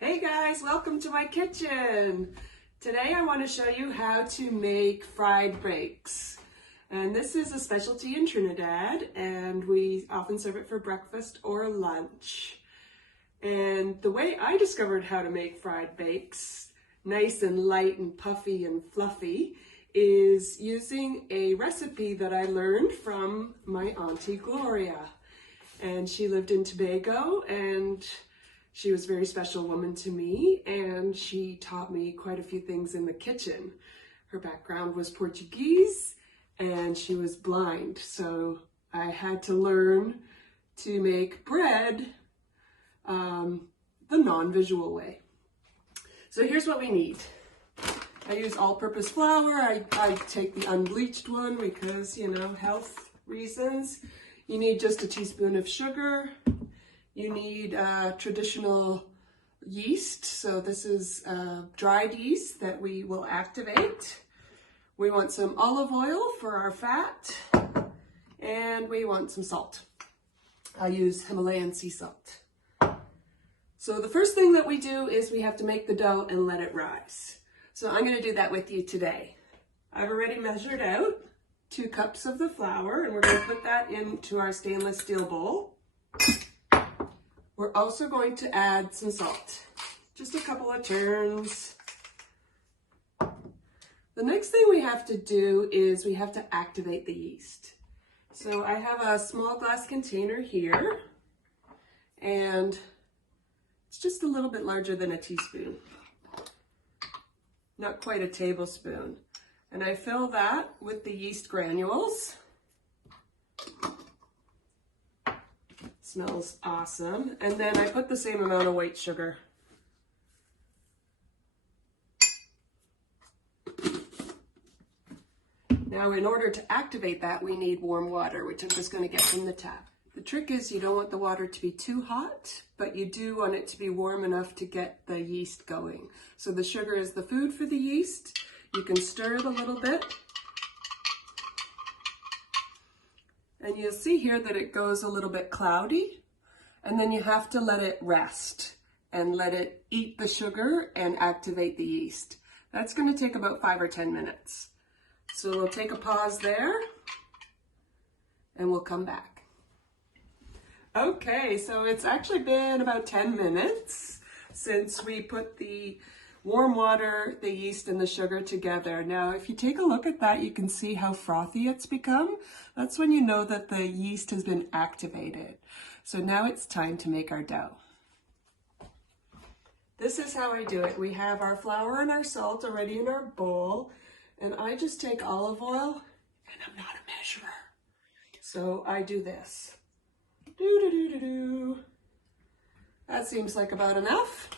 Hey guys, welcome to my kitchen. Today I want to show you how to make fried bakes. And this is a specialty in Trinidad, and we often serve it for breakfast or lunch. And the way I discovered how to make fried bakes, nice and light and puffy and fluffy, is using a recipe that I learned from my Auntie Gloria. And she lived in Tobago, and she was a very special woman to me, and she taught me quite a few things in the kitchen. Her background was Portuguese, and she was blind, so I had to learn to make bread the non-visual way. So here's what we need. I use all-purpose flour. I take the unbleached one because, you know, health reasons. You need just a teaspoon of sugar. You need traditional yeast. So this is dried yeast that we will activate. We want some olive oil for our fat, and we want some salt. I use Himalayan sea salt. So the first thing that we do is we have to make the dough and let it rise. So I'm going to do that with you today. I've already measured out 2 cups of the flour, and we're going to put that into our stainless steel bowl. We're also going to add some salt, just a couple of turns. The next thing we have to do is we have to activate the yeast. So I have a small glass container here, and it's just a little bit larger than a teaspoon, not quite a tablespoon. And I fill that with the yeast granules. Smells awesome. And then I put the same amount of white sugar. Now, in order to activate that, we need warm water, which I'm just going to get from the tap. The trick is you don't want the water to be too hot, but you do want it to be warm enough to get the yeast going. So the sugar is the food for the yeast. You can stir it a little bit. And you'll see here that it goes a little bit cloudy, and then you have to let it rest and let it eat the sugar and activate the yeast. That's going to take about 5 or 10 minutes. So we'll take a pause there and we'll come back. Okay, so it's actually been about 10 minutes since we put the warm water, the yeast, and the sugar together. Now, if you take a look at that, you can see how frothy it's become. That's when you know that the yeast has been activated. So now it's time to make our dough. This is how I do it. We have our flour and our salt already in our bowl, and I just take olive oil, and I'm not a measurer. So I do this. Do-do-do-do-do. That seems like about enough.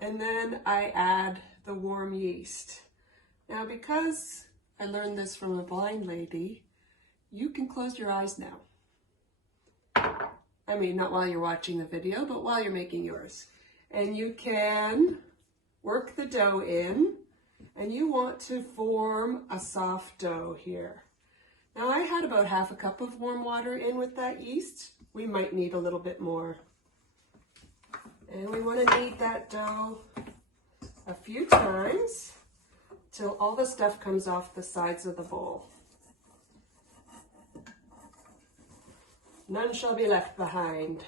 And then I add the warm yeast. Now, because I learned this from a blind lady, you can close your eyes now. I mean, not while you're watching the video, but while you're making yours. And you can work the dough in, and you want to form a soft dough here. Now, I had about half a cup of warm water in with that yeast. We might need a little bit more. And we want to knead that dough a few times till all the stuff comes off the sides of the bowl. None shall be left behind.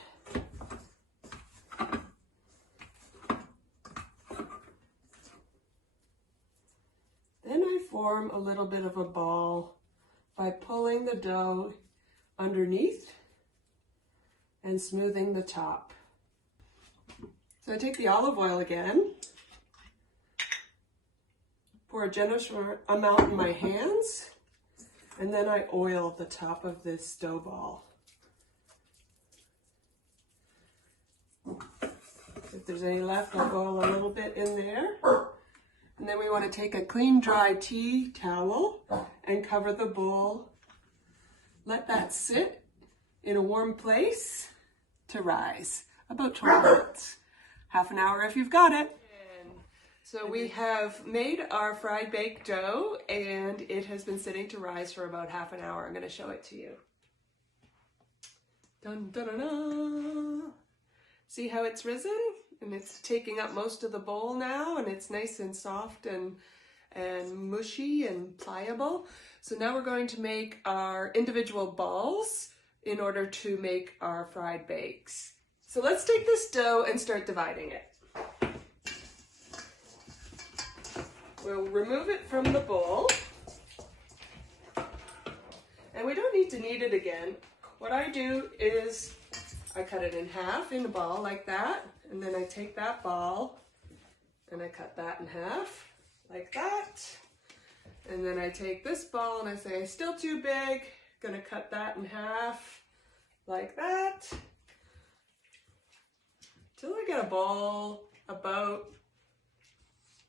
Then I form a little bit of a ball by pulling the dough underneath and smoothing the top. So I take the olive oil again, pour a generous amount in my hands, and then I oil the top of this dough ball. If there's any left, I'll go a little bit in there. And then we want to take a clean, dry tea towel and cover the bowl. Let that sit in a warm place to rise, about 20 minutes. Half an hour if you've got it. So we have made our fried baked dough, and it has been sitting to rise for about half an hour. I'm going to show it to you. Dun, dun, dun, dun. See how it's risen? And it's taking up most of the bowl now, and it's nice and soft and mushy and pliable. So now we're going to make our individual balls in order to make our fried bakes. So let's take this dough and start dividing it. We'll remove it from the bowl. And we don't need to knead it again. What I do is I cut it in half in a ball like that, and then I take that ball and I cut that in half like that. And then I take this ball and I say, it's still too big, gonna cut that in half like that. Till I get a ball about,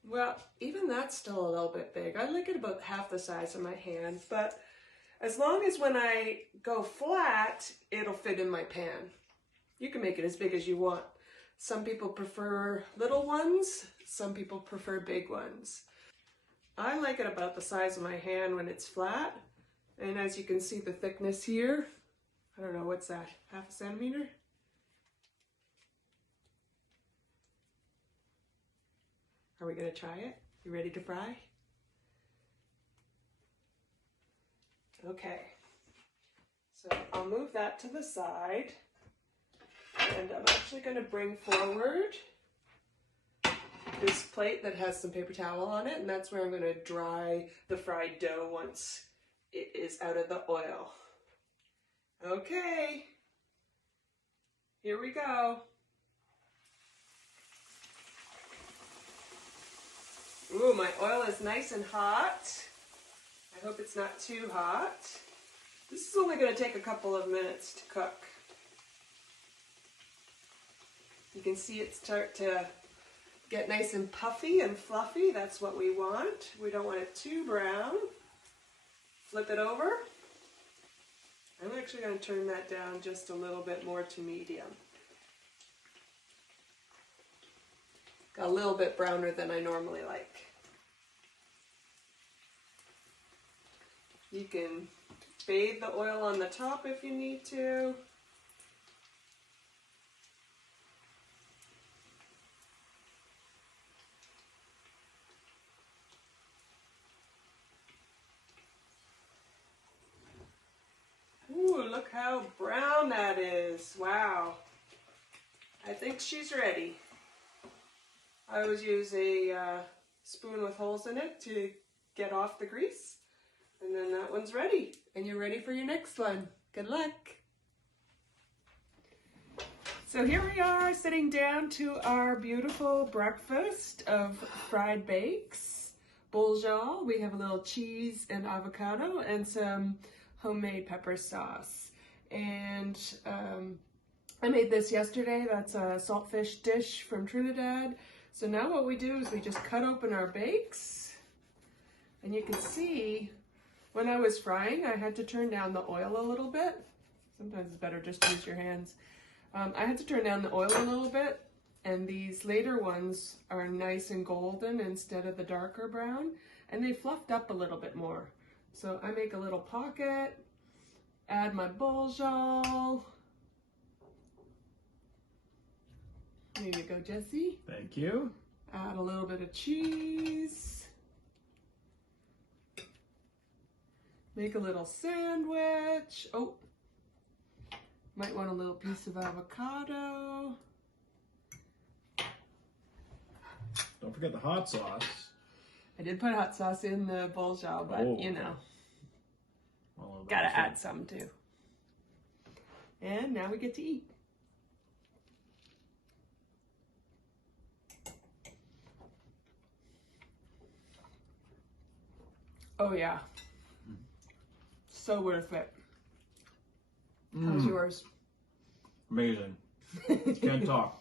well, even that's still a little bit big. I like it about half the size of my hand, but as long as when I go flat, it'll fit in my pan. You can make it as big as you want. Some people prefer little ones, some people prefer big ones. I like it about the size of my hand when it's flat. And as you can see the thickness here, I don't know, what's that, half a centimeter? Are we gonna try it? You ready to fry? Okay, so I'll move that to the side, and I'm actually going to bring forward this plate that has some paper towel on it, and that's where I'm going to dry the fried dough once it is out of the oil. Okay, here we go. Ooh, my oil is nice and hot. I hope it's not too hot. This is only going to take a couple of minutes to cook. You can see it start to get nice and puffy and fluffy. That's what we want. We don't want it too brown. Flip it over. I'm actually going to turn that down just a little bit more to medium. Got a little bit browner than I normally like. You can bathe the oil on the top if you need to. Ooh, look how brown that is. Wow. I think she's ready. I always use a spoon with holes in it to get off the grease. And then that one's ready. And you're ready for your next one. Good luck. So here we are sitting down to our beautiful breakfast of fried bakes. Bourgeois. We have a little cheese and avocado and some homemade pepper sauce. And I made this yesterday. That's a saltfish dish from Trinidad. So now what we do is we just cut open our bakes. And you can see when I was frying, I had to turn down the oil a little bit. Sometimes it's better just to use your hands. I had to turn down the oil a little bit, and these later ones are nice and golden instead of the darker brown, and they fluffed up a little bit more. So I make a little pocket, add my bourgeois. There you go, Jesse. Thank you. Add a little bit of cheese. Make a little sandwich. Oh, might want a little piece of avocado. Don't forget the hot sauce. I did put hot sauce in the bourgeois, but you know, gotta add some too. And now we get to eat. Oh yeah. So worth it. How's yours? Amazing. Can't talk.